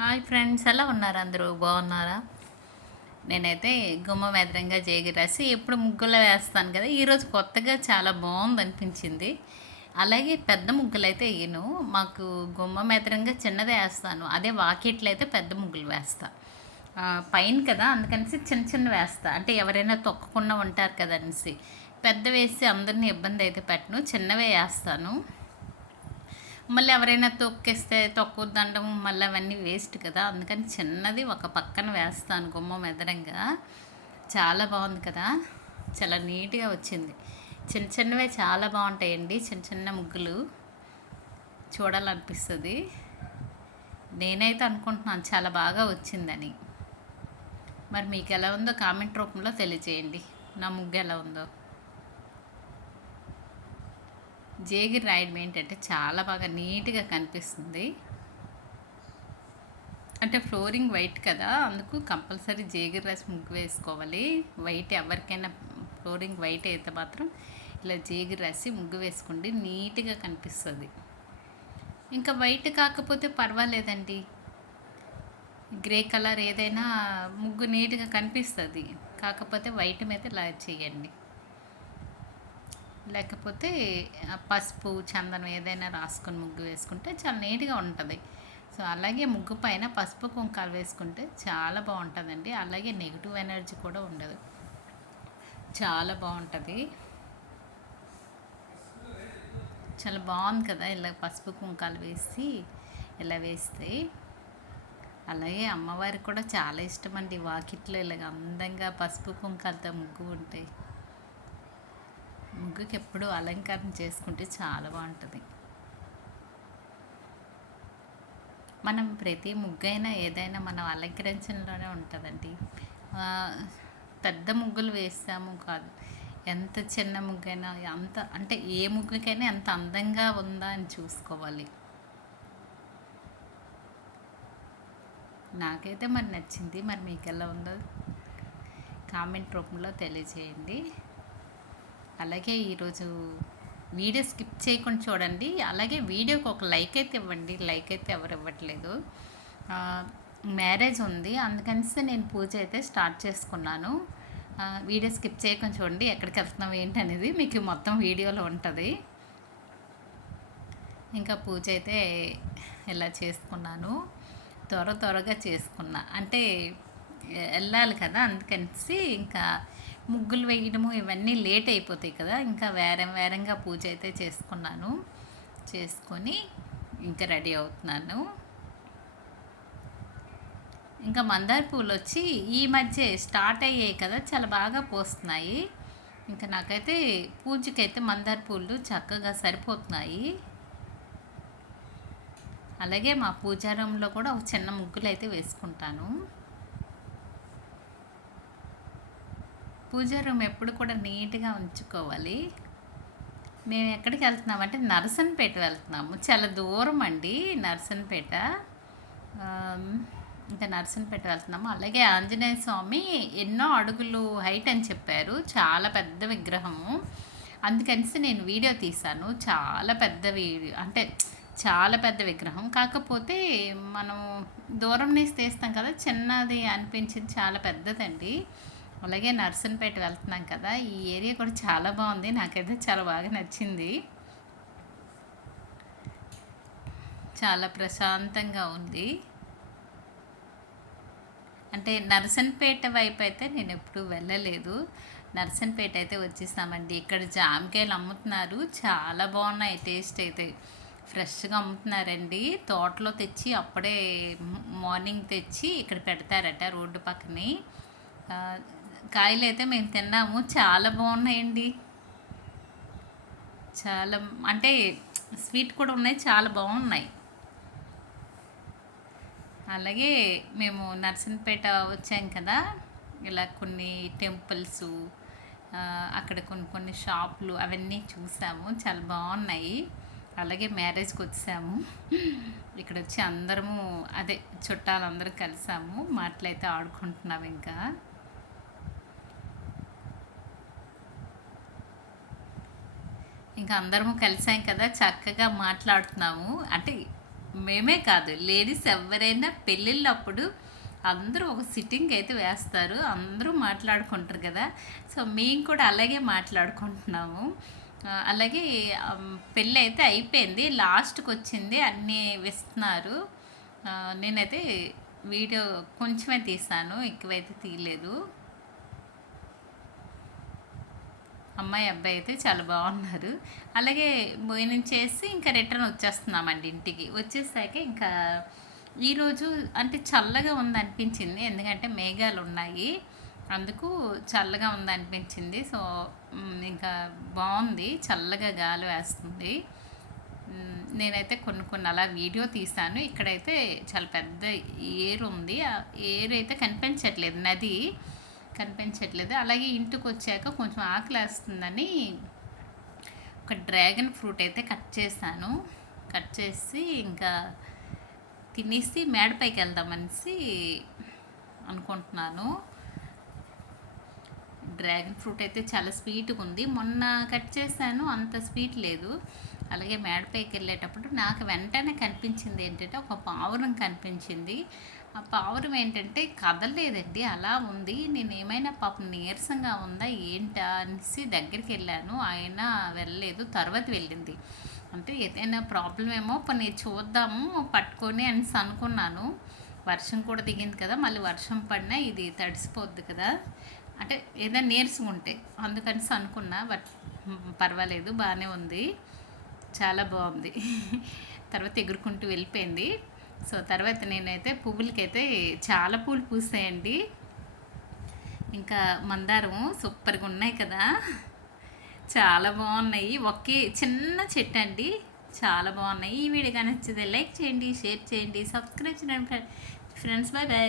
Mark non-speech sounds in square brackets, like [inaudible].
Hi friends ఎలా ఉన్నారు అందరూ? బాగున్నారా? నేనైతే గుమ్మ మెదరంగా జేగి రాసి ఎప్పుడు ముగ్గులు వేస్తాను కదా ఈరోజు కొత్తగా చాలా బాగుంది అనిపించింది. అలాగే పెద్ద ముగ్గులు అయితే వేయను మాకు గుమ్మ మెదరంగా చిన్నదే వేస్తాను. అదే వాకిట్లో అయితే పెద్ద ముగ్గులు వేస్తా. పైన కదా అందుకనేసి చిన్న చిన్న వేస్తా. అంటే ఎవరైనా తొక్కకుండా ఉంటారు కదా అనేసి పెద్ద వేసి అందరిని ఇబ్బంది అయితే పెట్టను చిన్నవే వేస్తాను. మళ్ళీ ఎవరైనా తొక్కేస్తే తొక్కుద్దండం మళ్ళీ అవన్నీ వేస్ట్ కదా. అందుకని చిన్నది ఒక పక్కన వేస్తాను గుమ్మం ఎదరంగా చాలా బాగుంది కదా. చాలా నీట్గా వచ్చింది. చిన్న చిన్నవే చాలా బాగుంటాయండి. చిన్న చిన్న ముగ్గులు చూడాలనిపిస్తుంది. నేనైతే అనుకుంటున్నాను చాలా బాగా వచ్చిందని. మరి మీకు ఎలా ఉందో కామెంట్ రూపంలో తెలియజేయండి నా ముగ్గు ఎలా ఉందో. జేగిరి రాయడం ఏంటంటే చాలా బాగా నీట్గా కనిపిస్తుంది. అంటే ఫ్లోరింగ్ వైట్ కదా అందుకు కంపల్సరీ జేగిరి రాసి ముగ్గు వేసుకోవాలి. వైట్ ఎవరికైనా ఫ్లోరింగ్ వైట్ అయితే మాత్రం ఇలా జేగిరి రాసి ముగ్గు వేసుకోండి నీట్గా కనిపిస్తుంది. ఇంకా వైట్ కాకపోతే పర్వాలేదండి. గ్రే కలర్ ఏదైనా ముగ్గు నీట్గా కనిపిస్తుంది. కాకపోతే వైట్ మీద ఇలా చేయండి. లేకపోతే పసుపు చందనం ఏదైనా రాసుకొని ముగ్గు వేసుకుంటే చాలా నీట్గా ఉంటుంది. సో అలాగే ముగ్గు పైన పసుపు కుంకాలు వేసుకుంటే చాలా బాగుంటుందండి. అలాగే నెగిటివ్ ఎనర్జీ కూడా ఉండదు. చాలా బాగుంటుంది. చాలా బాగుంది కదా ఇలా పసుపు కుంకాలు వేసి ఇలా వేస్తే. అలాగే అమ్మవారికి కూడా చాలా ఇష్టం అండి. వాకిట్లో ఇలాగ అందంగా పసుపు కుంకాలతో ముగ్గు ఉంటాయి ముగ్గుకి ఎప్పుడు అలంకరణ చేసుకుంటే చాలా బాగుంటుంది. మనం ప్రతి ముగ్గైనా ఏదైనా మనం అలంకరించడంలోనే ఉంటుందండి. పెద్ద ముగ్గులు వేస్తాము కాదు. ఎంత చిన్న ముగ్గైనా అంత అంటే ఏ ముగ్గుకైనా ఎంత అందంగా ఉందా అని చూసుకోవాలి. నాకైతే మరి నచ్చింది. మరి మీకు ఎలా ఉందో కామెంట్ రూపంలో తెలియజేయండి. అలాగే ఈరోజు వీడియో స్కిప్ చేయకుండా చూడండి. అలాగే వీడియోకి ఒక లైక్ అయితే ఇవ్వండి. లైక్ అయితే ఎవరు ఇవ్వట్లేదు. మ్యారేజ్ ఉంది. అందుకనిస్తే నేను పూజ అయితే స్టార్ట్ చేసుకున్నాను. వీడియో స్కిప్ చేయకుండా చూడండి. ఎక్కడికి వెళ్తున్నాం ఏంటి అనేది మీకు మొత్తం వీడియోలో ఉంటుంది. ఇంకా పూజ అయితే ఇలా చేసుకున్నాను. త్వర త్వరగా చేసుకున్నా. అంటే వెళ్ళాలి కదా. అందుకని ఇంకా ముగ్గులు వేయడము ఇవన్నీ లేట్ అయిపోతాయి కదా. ఇంకా వేరే వేరంగా పూజ అయితే చేసుకున్నాను. చేసుకొని ఇంకా రెడీ అవుతున్నాను. ఇంకా మందార పూలు వచ్చి ఈ మధ్య స్టార్ట్ అయ్యాయి కదా చాలా బాగా పోస్తున్నాయి. ఇంకా నాకైతే పూజకైతే మందార పూలు చక్కగా సరిపోతున్నాయి. అలాగే మా పూజారంలో కూడా ఒక చిన్న ముగ్గులు అయితే వేసుకుంటాను. పూజ రూమ్ ఎప్పుడు కూడా నీట్గా ఉంచుకోవాలి. మేము ఎక్కడికి వెళ్తున్నామంటే నరసన్పేట వెళ్తున్నాము. చాలా దూరం అండి నరసన్పేట. ఇంకా నరసన్పేట వెళ్తున్నాము. అలాగే ఆంజనేయ స్వామి ఎన్నో అడుగులు హైట్ అని చెప్పారు. చాలా పెద్ద విగ్రహము అందుకనిసి నేను వీడియో తీశాను. చాలా పెద్ద వీడియో అంటే చాలా పెద్ద విగ్రహం. కాకపోతే మనం దూరం నుంచి తీస్తాం కదా చిన్నది అనిపించింది. చాలా పెద్దదండి. అలాగే నర్సన్పేట వెళ్తున్నాం కదా ఈ ఏరియా కూడా చాలా బాగుంది. నాకైతే చాలా బాగా నచ్చింది. చాలా ప్రశాంతంగా ఉంది. అంటే నర్సన్పేట వైపు అయితే నేను ఎప్పుడు వెళ్ళలేదు. నర్సన్పేట అయితే వచ్చేసామండి. ఇక్కడ జామకాయలు అమ్ముతున్నారు. చాలా బాగున్నాయి. టేస్ట్ అయితే ఫ్రెష్గా అమ్ముతున్నారండి. తోటలో తెచ్చి అప్పుడే మార్నింగ్ తెచ్చి ఇక్కడ పెడతారట రోడ్డు పక్కనే. కాయలు అయితే మేము తిన్నాము. చాలా బాగున్నాయండి. చాలా అంటే స్వీట్ కూడా ఉన్నాయి. చాలా బాగున్నాయి. అలాగే మేము నర్సన్పేట వచ్చాం కదా. ఇలా కొన్ని టెంపుల్స్ అక్కడ కొన్ని కొన్ని షాపులు అవన్నీ చూసాము. చాలా బాగున్నాయి. అలాగే మ్యారేజ్కి వచ్చాము. ఇక్కడ వచ్చి అందరము అదే చుట్టాలందరూ కలిసాము. మాటలైతే ఆడుకుంటున్నాము ఇంకా. ఇంకా అందరము కలిసాం కదా చక్కగా మాట్లాడుతున్నాము. అంటే మేమే కాదు లేడీస్ ఎవరైనా పెళ్ళిళ్ళప్పుడు అందరూ ఒక సిట్టింగ్ అయితే వేస్తారు అందరూ మాట్లాడుకుంటారు కదా. సో మేము కూడా అలాగే మాట్లాడుకుంటున్నాము. అలాగే పెళ్ళి అయితే అయిపోయింది లాస్ట్కి వచ్చింది అన్నీ వేస్తున్నారు. నేనైతే వీడియో కొంచెమే తీసాను ఎక్కువైతే తీయలేదు. అమ్మాయి అబ్బాయి అయితే చాలా బాగున్నారు. అలాగే భోజనం చేసి ఇంకా రిటర్న్ వచ్చేస్తున్నామండి ఇంటికి. వచ్చేసాక ఇంకా ఈరోజు అంటే చల్లగా ఉంది అనిపించింది ఎందుకంటే మేఘాలు ఉన్నాయి. అందుకు చల్లగా ఉంది అనిపించింది సో ఇంకా బాగుంది. చల్లగా గాలి వేస్తుంది. నేనైతే కొన్ని కొన్ని అలా వీడియో తీశాను. ఇక్కడైతే చాలా పెద్ద ఏరు ఉంది. ఏరు అయితే కనిపించట్లేదు. నది కనిపించట్లేదు. అలాగే ఇంటికి వచ్చాక కొంచెం ఆకలి వేస్తుందని ఒక డ్రాగన్ ఫ్రూట్ అయితే కట్ చేశాను. కట్ చేసి ఇంకా తినేసి మేడపైకి వెళ్దామనేసి అనుకుంటున్నాను. డ్రాగన్ ఫ్రూట్ అయితే చాలా స్వీట్గా ఉంది మొన్న కట్ చేశాను అంత స్వీట్ లేదు. అలాగే మేడపైకి వెళ్ళేటప్పుడు నాకు వెంటనే కనిపించింది ఏంటంటే ఒక పావురం కనిపించింది. ఆ పావురం ఏంటంటే కదలలేదండి అలా ఉంది. నేను ఏమైనా పాపం నీరసంగా ఉందా ఏంటా అనేసి దగ్గరికి వెళ్ళాను ఆయన వెళ్ళలేదు తర్వాత వెళ్ళింది. అంటే ఏదైనా ప్రాబ్లం ఏమో పని చూద్దాము పట్టుకొని అనేసి అనుకున్నాను. వర్షం కూడా దిగింది కదా మళ్ళీ వర్షం పడినా ఇది తడిసిపోద్ది కదా. అంటే ఏదైనా నీరసం ఉంటే అందుకనేసి అనుకున్నా బట్ పర్వాలేదు బాగానే ఉంది. చాలా బాగుంది. [laughs] తర్వాత ఎగురుకుంటూ వెళ్ళిపోయింది. సో తర్వాత నేనైతే పువ్వులకైతే చాలా పూలు పూసాయండి ఇంకా మందారం సూపర్గా ఉన్నాయి కదా. చాలా బాగున్నాయి. ఒకే చిన్న చెట్టు అండి. చాలా బాగున్నాయి. ఈ వీడియో కానీ నచ్చితే లైక్ చేయండి షేర్ చేయండి సబ్స్క్రైబ్ చేయండి ఫ్రెండ్స్ బాయ్ బాయ్